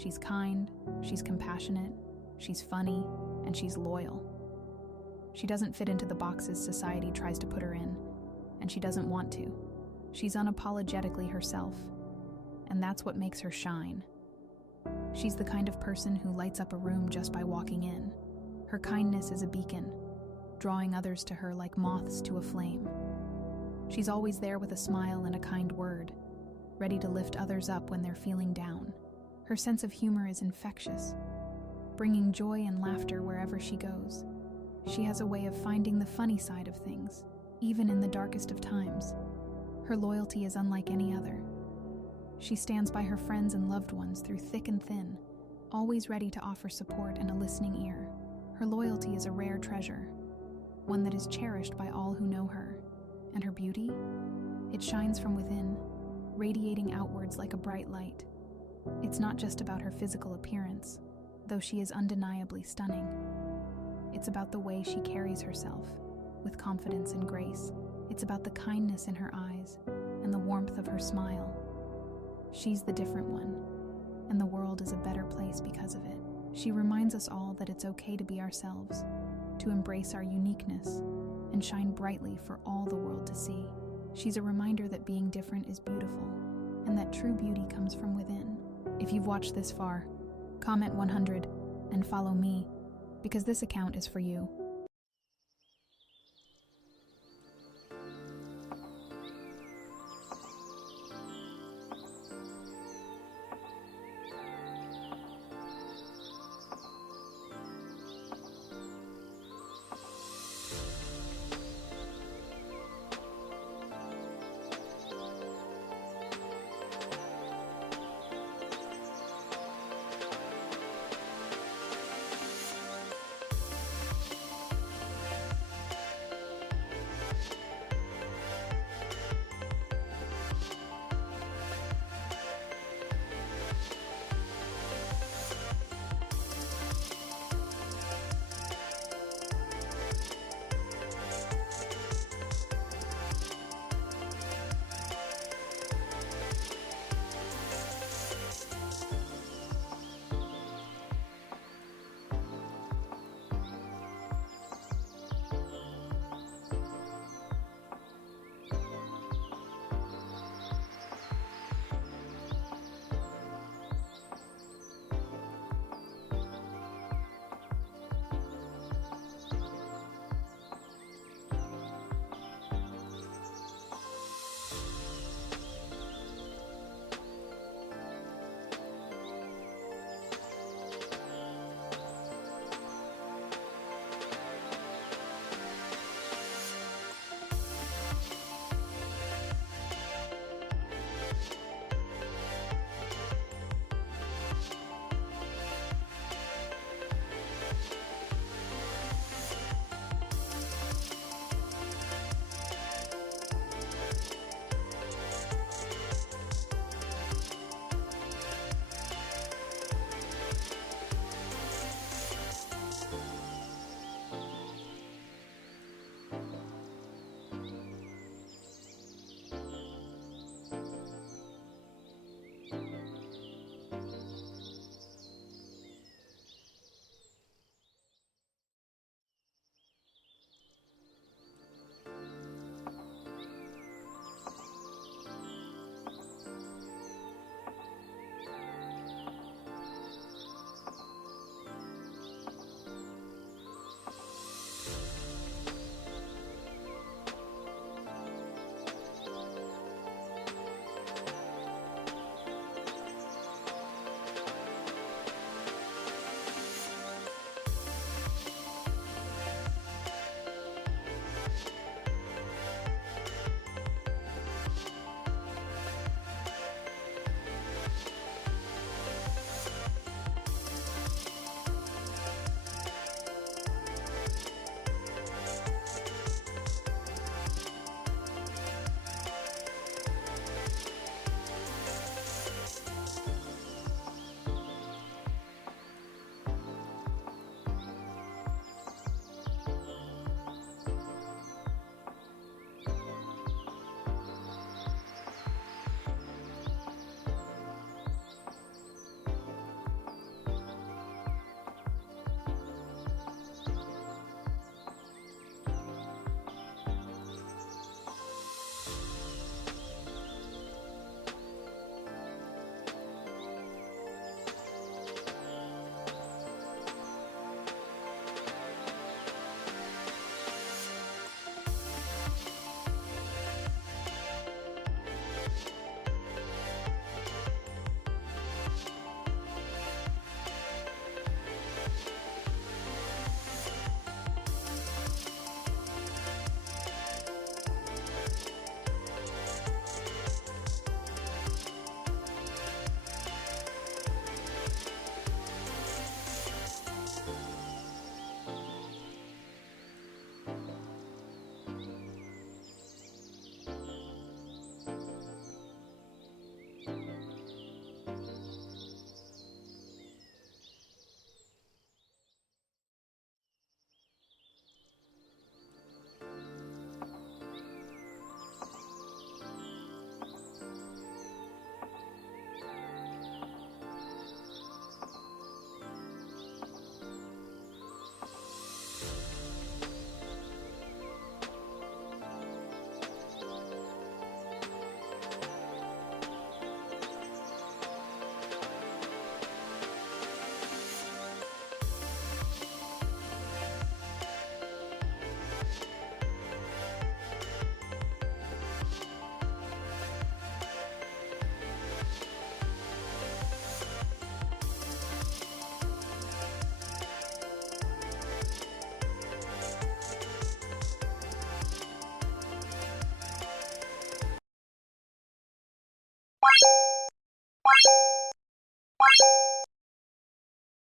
She's kind, she's compassionate, she's funny, and she's loyal. She doesn't fit into the boxes society tries to put her in, and she doesn't want to. She's unapologetically herself, and that's what makes her shine. She's the kind of person who lights up a room just by walking in. Her kindness is a beacon, drawing others to her like moths to a flame. She's always there with a smile and a kind word, ready to lift others up when they're feeling down. Her sense of humor is infectious, bringing joy and laughter wherever she goes. She has a way of finding the funny side of things, even in the darkest of times. Her loyalty is unlike any other. She stands by her friends and loved ones through thick and thin, always ready to offer support and a listening ear. Her loyalty is a rare treasure, one that is cherished by all who know her. And her beauty? It shines from within, radiating outwards like a bright light. It's not just about her physical appearance, though she is undeniably stunning. It's about the way she carries herself, with confidence and grace. It's about the kindness in her eyes and the warmth of her smile. She's the different one, and the world is a better place because of it. She reminds us all that it's okay to be ourselves, to embrace our uniqueness, and shine brightly for all the world to see. She's a reminder that being different is beautiful, and that true beauty comes from within. If you've watched this far, comment 100 and follow me, because this account is for you.